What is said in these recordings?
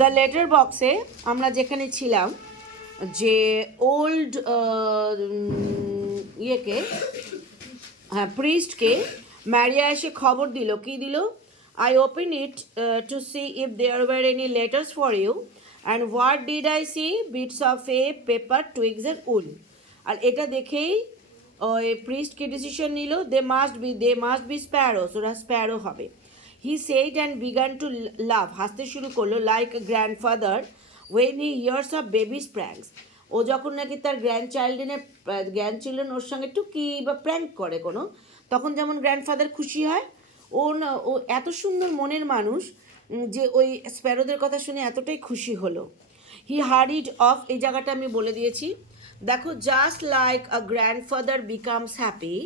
The letter বক্সে আমরা যেখানে ছিলাম, যে ওল্ড ইয়েকে, হ্যাঁ, প্রিস্টকে ম্যারিয়া এসে খবর দিল। কি দিল? I open it to see if there were any letters for you and what did I see? Bits of a paper, twigs and wool. আর এটা দেখেই ওই প্রিস্টকে ডিসিশন নিল, দে মাস্ট বি স্প্যারোস, ওরা স্প্যারো হবে। He said and began to laugh, হাসতে শুরু করলো, like grandfather when he hears of babies pranks. ও যখন নাকি তার গ্র্যান্ডচিলড্রেন ওর সঙ্গে টুকি বা প্র্যাঙ্ক করে কোনো, তখন যেমন গ্র্যান্ডফাদার খুশি হয়, ও এত সুন্দর মনের মানুষ যে ওই স্প্যারোদের কথা শুনে এতটাই খুশি হলো। হি হারিড অফ, এই জায়গাটা আমি বলে দিয়েছি। দেখো, just like a grandfather becomes happy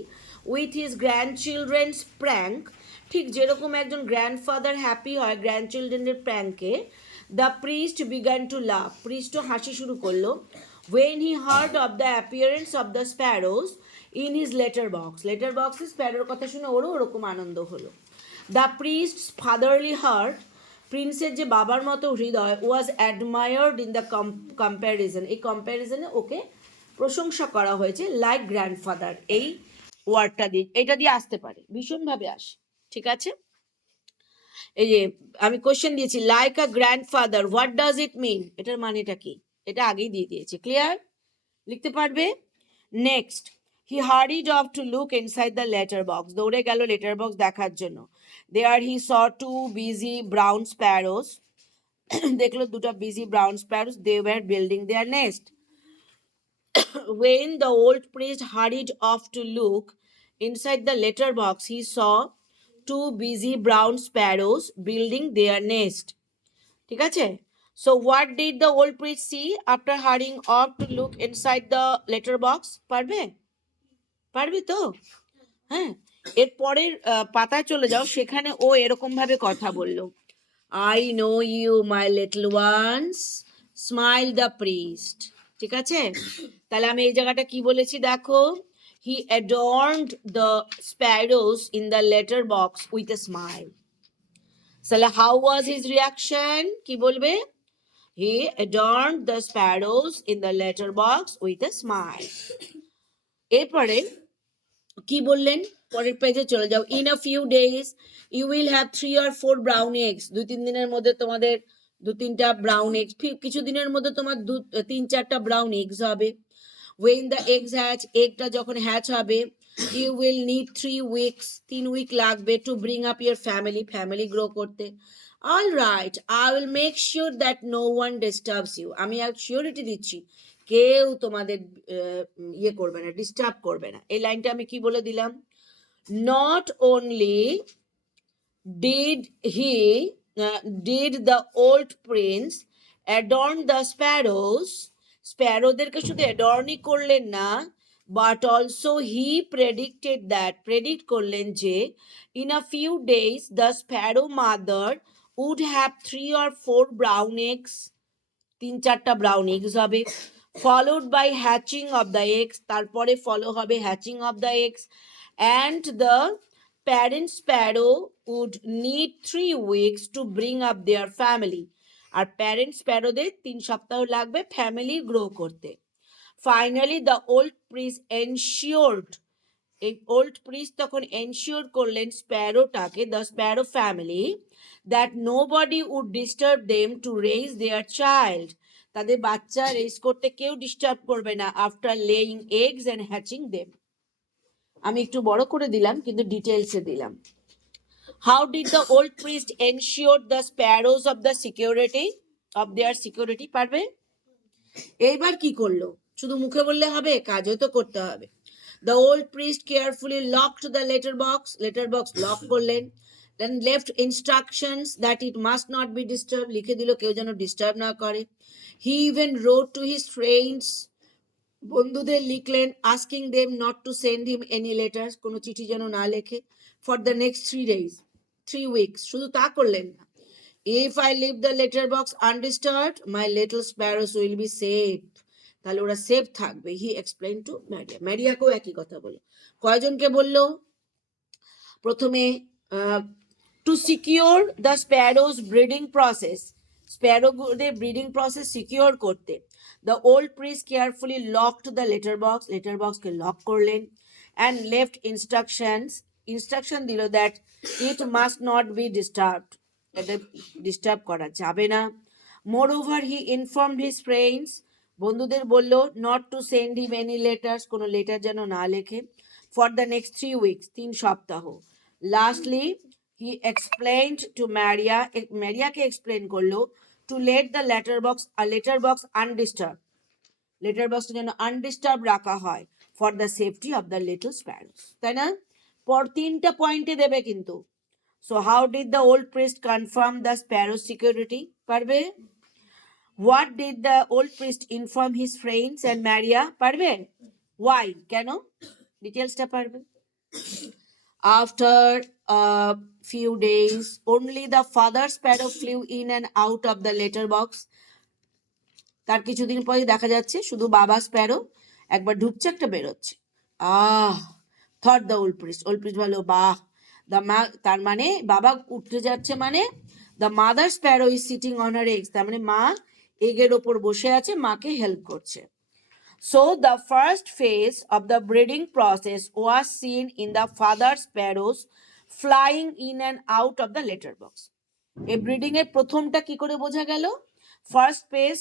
with his grandchildrens prank, ঠিক যেরকম একজন গ্র্যান্ডফাদার হ্যাপি হয় গ্র্যান্ডচিলড্রেনের প্র্যাঙ্কে, the priest began to laugh, প্রিস্টও হাসি শুরু করলো। When he heard of the appearance of the sparrows in his letter বক্সে স্প্যারোর কথা শুনে ওরও ওরকম আনন্দ হলো। দ্য প্রিস্টস ফাদারলি হার্ট, প্রিন্সের যে বাবার মতো হৃদয়, was admired in the comparison, এই কম্প্যারিজনে ওকে প্রশংসা করা হয়েছে, লাইক গ্র্যান্ডফাদার, এই ওয়ার্ডটা দিয়ে, এটা দিয়ে আসতে পারে, ভীষণভাবে আসে। ঠিক আছে, এই যে আমি কোশ্চেন দিয়েছি, like a grandfather, what does it mean? এটার মানেটা কি? এটা আগেই দিয়ে দিয়েছি, ক্লিয়ার? লিখতে পারবে? Next, he hurried off to look inside the letter box, দৌড়ে গেল লেটার বক্স দেখার জন্য। There he saw two busy brown sparrows, দেখলো দুটো busy brown sparrows, they were building their nest. When the old priest hurried off to look inside the letter box, he saw two busy brown sparrows building their nest. ঠিক আছে? So what did the old priest see after hurrying off to look inside the letter box? পারবে? পারবে তো? হ্যাঁ, এর পরের পাতায় চলে যাও, সেখানে ও এরকম ভাবে কথা বললো, I know you, my little ones, smile the priest. ঠিক আছে, তাহলে আমি এই জায়গাটা কি বলেছি দেখো, he adorned the sparrows in the letter box with a smile. তাহলে how was his reaction? কি বলবে? He adorned the sparrows in the letter box with a smile. এরপরে কি বললেন? পরের পেজে চলে যাও। In a few days you will have 3 or 4 brown eggs, 2-3 দিনের মধ্যে তোমাদের 2-3টা ব্রাউন এগস, কিছু দিনের মধ্যে তোমার 3-4টা ব্রাউন এগস হবে। ওয়েন দ্য এগস হ্যাচ, এগটা যখন হ্যাচ হবে, you will need 3 weeks, 3 week লাগবে to bring up your family grow করতে। All right, I will make sure that no one disturbs you, আমি আর শিওরিটি দিচ্ছি কেউ তোমাদের ইয়ে করবে না, ডিস্টার্ব করবে না। এই লাইনটা আমি কি বলে দিলাম? Not only did the old prince adorn the sparrows, স্প্যারোদেরকে শুধু অ্যাডর্নই করলেন না, বাট অলসো হি প্রেডিক্ট করলেন যে in a few days the sparrow mother would have 3 or 4 brown eggs, 3-4টা ব্রাউন এগস হবে, followed by hatching of the eggs, তারপরে ফলো হবে hatching of the eggs, and the parent sparrow would need 3 weeks to bring up their family, আর parent স্প্যারোদের 3 সপ্তাহ লাগবে family grow করতে। Finally the old prince ensured, এই old priest তখন ensure করলেন স্প্যারোটাকে, the Sparrow family, that nobody would disturb them to raise their child, তাদের বাচ্চা রেইজ করতে কেউ ডিস্টার্ব করবে না, after laying eggs and hatching them. আমি একটু বড় করে দিলাম কিন্তু ডিটেলসে দিলাম। How did the old priest ensure the sparrows of the security of their security? পারবে? এইবার কি করলো? শুধু মুখে বললে হবে, কাজও তো করতে হবে। The old priest carefully locked the letter box lock করলেন, then left instructions that it must not be disturbed, লিখে দিল কেউ যেন ডিস্টার্ব না করে। He even wrote to his friends, বন্ধুদের লিখলেন, asking them not to send him any letters, কোনো চিঠি যেন না লেখে, for the next 3 weeks। শুধু তা করলেন না, if I leave the letter box undisturbed, my little sparrows will be safe, তাহলে ওরা সেফ থাকবে। হি এক্সপ্লেইন টু ম্যারিয়া, ম্যারিয়াকেও একই কথা বলো। কয়জনকে বললো? প্রথমে to secure the sparrows breeding process, স্প্যারোগুলোদের ব্রিডিং প্রসেস সিকিউর করতে the old priest carefully locked the letter বক্সকে লক করলেন অ্যান্ড লেফট ইনস্ট্রাকশন দিল that it must not be disturbed, এটা ডিস্টার্ব করা যাবে না। Moreover he informed his friends, বন্ধুদের বলল not to send him any letters, কোনো লেটার যেন না লেখে, ফর দ্য নেক্সট 3 weeks, 3 সপ্তাহ। লাস্টলি হি এক্সপ্লেইনড টু ম্যারিয়াকে এক্সপ্লেন করলো to let the letter box undisturb, letter বক্সটা যেন আনডিস্টার্ব রাখা হয় for the safety of the little sparrows, তাই না? পর 3টা পয়েন্টে দেবে কিন্তু। So how did the old priest confirm the sparrows security? পারবে? What did the old priest inform his friends and Maria? পারবে? ওয়াই, কেন? ডিটেলসটা পারবে। After a few days, only the father sparrow flew in and out of the letter box. তার কিছুদিন পরে দেখা যাচ্ছে শুধু বাবা স্প্যারো একবার ঢুকছে একটা বেরোচ্ছে। থট দ্য ওল্ড প্রিস্ট ভালো, বাহ, তার মানে বাবা উঠতে যাচ্ছে, মানে the mother sparrow is sitting on her eggs, তার মানে মা এগের ওপর বসে আছে, মাকে হেল্প করছে। So the first phase of the breeding process was seen in the father sparrows flying in and out of the litter box. এই breeding এর প্রথমটা কি করে বোঝা গেল? ফার্স্ট ফেজ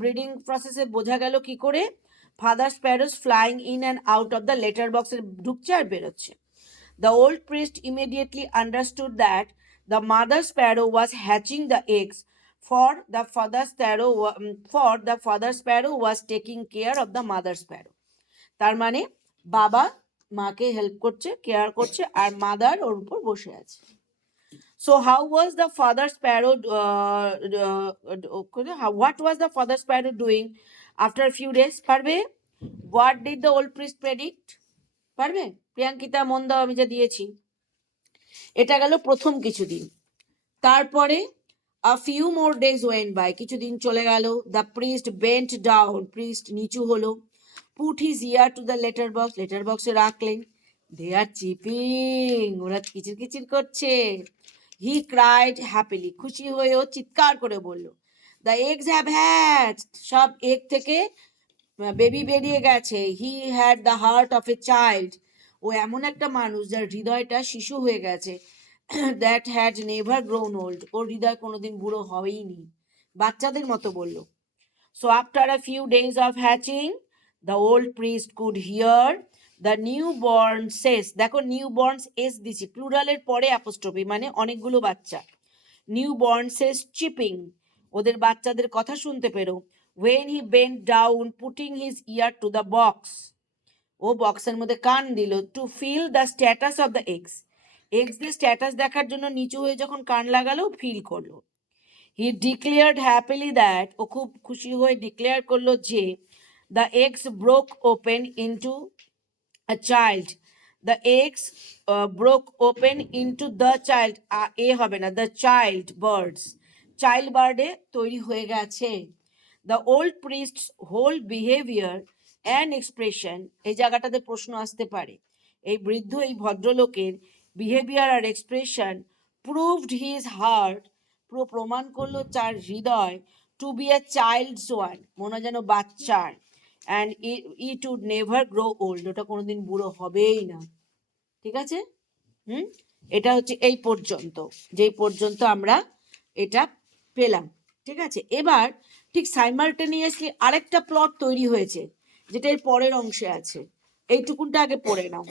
ব্রিডিং প্রসেসে বোঝা গেল কি করে? Father sparrows flying in and out of the letter বক্সে ঢুকছে আর বেরোচ্ছে। The old priest immediately understood that the mother sparrow was hatching the eggs, for the father sparrow was taking care of the mother sparrow. তার মানে বাবা মাকে help করছে, care করছে, আর mother ওর উপর বসে আছে। So how was the father sparrow what was the father sparrow doing after a few days? পারবে? What did the old priest predict? পারবে? প্রিয়াঙ্কিতা, মন দাও, আমি যা দিয়েছি। এটা গেল প্রথম কিছুদিন। তারপরে a few more days went by, কিছুদিন চলে গেল। the priest bent down, priest নিচু হলো, put his ear to the letter boxে রাখলেন। they are cheeping, ওরা কিচির কিচির করছে। he cried happily, খুশি হয়েও চিৎকার করে বলল, the eggs have hatched, সব এগ থেকে বেবি বেরিয়ে গেছে। he had the heart of a child, ও এমন একটা মানুষ যার হৃদয়টা শিশু হয়ে গেছে। that had never grown old, ওর হৃদয় কোনোদিন বুড়ো হয়নি, বাচ্চাদের মতো বলল। so after a few days of hatching, the old priest could hear the newborn says, দেখো newborns এস দিছি, প্লুরালের পরে অ্যাপোস্ট্রফি, মানে অনেকগুলো বাচ্চা। newborn says chipping, ওদের বাচ্চাদের কথা শুনতে পেরো। when he bent down, putting his ear to the box, ও বক্সের মধ্যে কান দিল, to feel the status of the এগসদের স্ট্যাটাস দেখার জন্য নিচু হয়ে যখন কান লাগালো, ফিল করলো। হি ডিক্লেয়ার্ড হ্যাপিলি দ্যাট, ও খুব খুশি হয়ে ডিক্লেয়ার করলো যে the eggs broke open into a child, the eggs broke open into the child, এ হবে না, দ্য চাইল্ড বার্ডে তৈরি হয়ে গেছে। The old priests whole behaviour and expression, এই জায়গাটাতে প্রশ্ন আসতে পারে, এই বৃদ্ধ এই ভদ্রলোকের বিহেভিয়ার আর এক্সপ্রেশন প্রুভড হিজ হার্ট, পুরো প্রমাণ করলো তার হৃদয়, to be a child's one, মনে যেন বাচ্চার, and it would never grow old, ওটা কোনোদিন বুড়ো হবেই না। ঠিক আছে? এটা হচ্ছে এই পর্যন্ত, যেই পর্যন্ত আমরা এটা পেলাম। ঠিক আছে, এবার ঠিক সাইমালটেনিয়াসলি আরেকটা প্লট তৈরি হয়েছে, যেটা এর পরের অংশে আছে, এইটুকুনটা আগে পড়ে নাও।